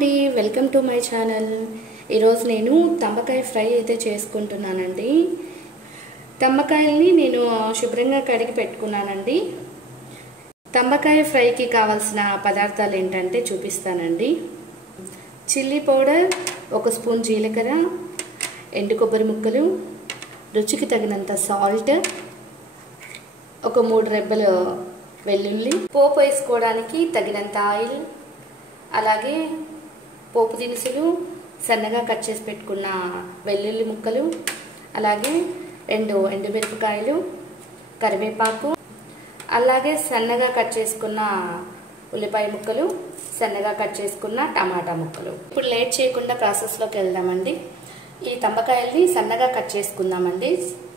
అండి, welcome to my channel. ఈరోజు నేను తంబకాయ ఫ్రై అయితే చేసుకుంటున్నానండి. తంబకాయల్ని నేను శుభ్రంగా కడిగి పెట్టుకున్నానండి. తంబకాయ ఫ్రైకి కావాల్సిన పదార్థాలు ఏంటంటే చూపిస్తానండి. చిల్లీ పౌడర్, 1 స్పూన్ జీలకర్ర, ఎండు కొబ్బరి ముక్కలు, రుచికి తగినంత సాల్ట్, ఒక 3 రెబ్బలు వెల్లుల్లి, పోపు వేసుకోవడానికి తగినంత ఆయిల్, అలాగే పోపు దినుసులు, సన్నగా కట్ చేసి పెట్టుకున్న వెల్లుల్లి ముక్కలు, అలాగే 2 ఎండుమిరపకాయలు, కరివేపాకు, అలాగే సన్నగా కట్ చేసుకున్న ఉల్లిపాయ ముక్కలు, సన్నగా కట్ చేసుకున్న టమాటా ముక్కలు. ఇప్పుడు లేట్ చేయకుండా ప్రాసెస్లోకి వెళ్దామండి. ఈ తంబకాయల్ని సన్నగా కట్ చేసుకుందామండి.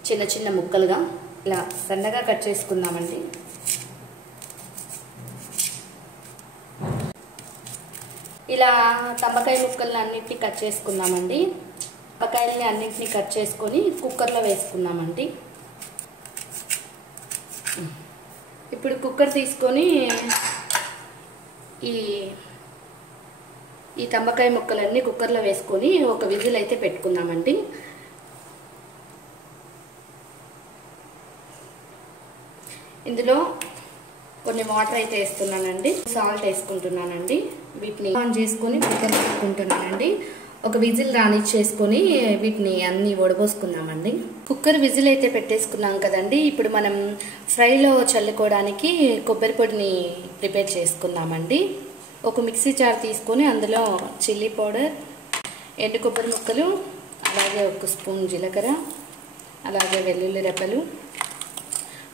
చిన్న చిన్న ముక్కలుగా ఇలా సన్నగా కట్ చేసుకుందామండి. ఇలా తంబకాయ ముక్కల్ని అన్నింటినీ కట్ చేసుకుందామండి. తంబకాయల్ని అన్నింటినీ కట్ చేసుకొని కుక్కర్లో వేసుకుందామండి. ఇప్పుడు కుక్కర్ తీసుకొని ఈ తంబకాయ ముక్కలన్నీ కుక్కర్లో వేసుకొని ఒక విజిల్ అయితే పెట్టుకుందామండి. ఇందులో కొన్ని వాటర్ అయితే వేస్తున్నానండి, సాల్ట్ వేసుకుంటున్నానండి. వీటిని ఆన్ చేసుకొని కుక్కర్ పెట్టుకుంటున్నానండి. ఒక విజిల్ రానిచ్చేసుకొని వీటిని అన్ని వడబోసుకుందామండి. కుక్కర్ విజిల్ అయితే పెట్టేసుకున్నాం కదండి. ఇప్పుడు మనం ఫ్రైలో చల్లుకోవడానికి కొబ్బరి పొడిని ప్రిపేర్ చేసుకుందామండి. ఒక మిక్సీ జార్ తీసుకొని అందులో చిల్లీ పౌడర్, ఎండు కొబ్బరి ముక్కలు, అలాగే 1 స్పూన్ జీలకర్ర, అలాగే వెల్లుల్లి రెబ్బలు,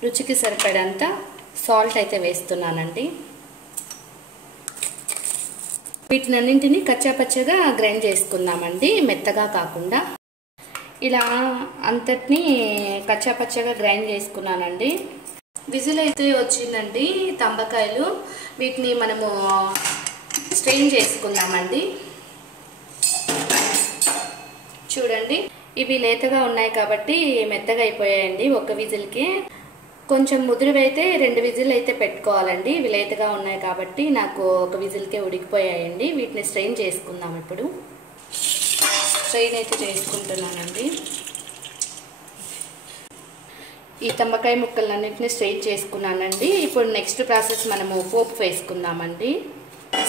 రుచికి సరిపడంత సాల్ట్ అయితే వేస్తున్నానండి. వీటినన్నింటినీ కచ్చాపచ్చగా గ్రైండ్ చేసుకుందామండి, మెత్తగా కాకుండా. ఇలా అంతటినీ కచ్చాపచ్చగా గ్రైండ్ చేసుకున్నానండి. విజిల్ అయితే వచ్చిందండి తంబకాయలు. వీటిని మనము స్ట్రెయిన్ చేసుకుందామండి. చూడండి, ఇవి లేతగా ఉన్నాయి కాబట్టి మెత్తగా అయిపోయాయండి ఒక విజిల్కి. కొంచెం ముదురువైతే 2 విజిల్ అయితే పెట్టుకోవాలండి. ఇవి లేతగా ఉన్నాయి కాబట్టి నాకు ఒక విజిల్కే ఉడికిపోయాయండి. వీటిని స్ట్రెయిన్ చేసుకుందాం. ఇప్పుడు స్ట్రెయిన్ అయితే చేసుకుంటున్నానండి. ఈ తంబకాయ ముక్కలన్నింటినీ స్ట్రెయిన్ చేసుకున్నానండి. ఇప్పుడు నెక్స్ట్ ప్రాసెస్ మనము పోపు వేసుకుందామండి.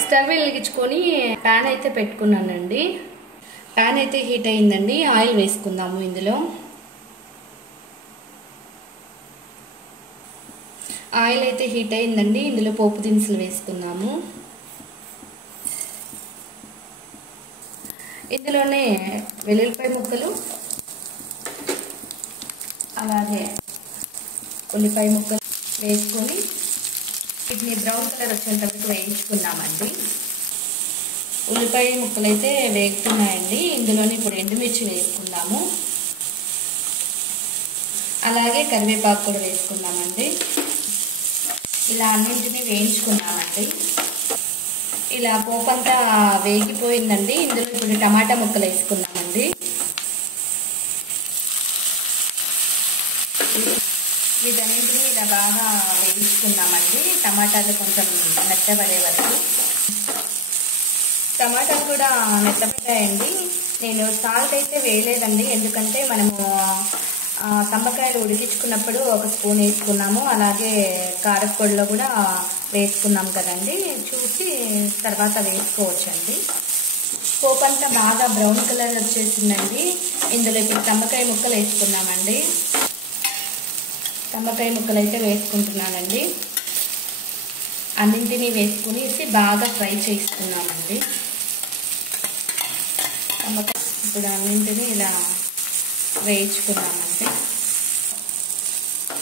స్టవ్ వెలిగించుకొని ప్యాన్ అయితే పెట్టుకున్నానండి. ప్యాన్ అయితే హీట్ అయిందండి. ఆయిల్ వేసుకుందాము. ఇందులో ఆయిల్ అయితే హీట్ అయిందండి. ఇందులో పోపు దినుసులు వేసుకుందాము. ఇందులోనే వెల్లుల్లిపాయ ముక్కలు, అలాగే ఉల్లిపాయ ముక్కలు వేసుకొని వీటిని బ్రౌన్ కలర్ వచ్చేంత వరకు వేయించుకుందామండి. ఉల్లిపాయ ముక్కలు అయితే వేగుతున్నాయండి. ఇందులోనే ఇప్పుడు ఎండుమిర్చి వేసుకుందాము. అలాగే కరివేపాకు కూడా వేసుకుందామండి. ఇలా అన్నింటినీ వేయించుకున్నామండి. ఇలా పోపంతా వేగిపోయిందండి. ఇందులో ఇప్పుడు టమాటా ముక్కలు వేసుకున్నామండి. వీటన్నింటినీ ఇలా బాగా వేయించుకున్నామండి. టమాటాలు కొంచెం మెత్తబడే వరకు. టమాటాలు కూడా మెత్తబడ్డాయండి. నేను సాల్ట్ అయితే వేయలేదండి, ఎందుకంటే మనము తంబకాయలు ఉడికించుకున్నప్పుడు 1 స్పూన్ వేసుకున్నాము. అలాగే కారపొడిలో కూడా వేసుకున్నాం కదండి. చూసి తర్వాత వేసుకోవచ్చండి. పోపు అంతా బాగా బ్రౌన్ కలర్ వచ్చేసిందండి. ఇందులో ఇప్పుడు తంబకాయ ముక్కలు వేసుకున్నామండి. తంబకాయ ముక్కలు అయితే వేసుకుంటున్నానండి. అన్నింటినీ వేసుకునేసి బాగా ఫ్రై చేసుకున్నామండి. ఇప్పుడు అన్నింటినీ ఇలా వేయించుకున్నామండి.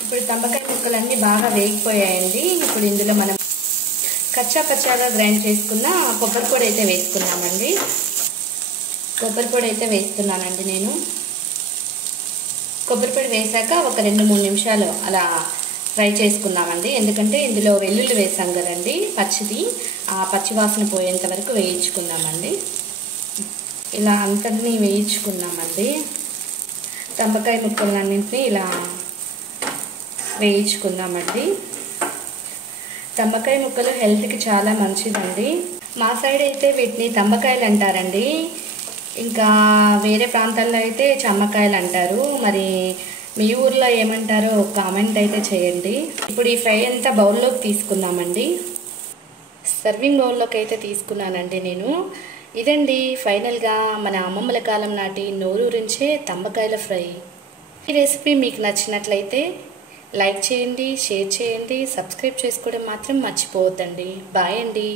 ఇప్పుడు తంబకాయ ముక్కలన్నీ బాగా వేగిపోయాయండి. ఇప్పుడు ఇందులో మనం కచ్చాగా గ్రైండ్ చేసుకున్న కొబ్బరి పొడి అయితే వేసుకున్నామండి. కొబ్బరి పొడి అయితే వేస్తున్నానండి నేను. కొబ్బరి పొడి వేసాక ఒక 2-3 నిమిషాలు అలా ఫ్రై చేసుకుందామండి. ఎందుకంటే ఇందులో వెల్లుల్లి వేసాం కదండి, పచ్చిది. ఆ పచ్చి వాసన పోయేంత వరకు వేయించుకుందామండి. ఇలా అంతటినీ వేయించుకుందామండి. తంబకాయ ముక్కలన్నింటినీ ఇలా వేయించుకుందామండి. తంబకాయ ముక్కలు హెల్త్కి చాలా మంచిదండి. మా సైడ్ అయితే వీటిని తంబకాయలు అంటారండి. ఇంకా వేరే ప్రాంతాల్లో అయితే చమ్మకాయలు అంటారు. మరి మీ ఊర్లో ఏమంటారో కామెంట్ అయితే చేయండి. ఇప్పుడు ఈ ఫ్రై అంతా బౌల్లోకి తీసుకుందామండి. సర్వింగ్ బౌల్లోకి అయితే తీసుకున్నానండి నేను. ఇదండి ఫైనల్గా మన అమ్మమ్మల కాలం నాటి నోరూరించే తంబకాయల ఫ్రై. ఈ రెసిపీ మీకు నచ్చినట్లయితే లైక్ చేయండి, షేర్ చేయండి, సబ్స్క్రైబ్ చేసుకోవడం మాత్రం మర్చిపోవద్దండి. బాయ్ అండి.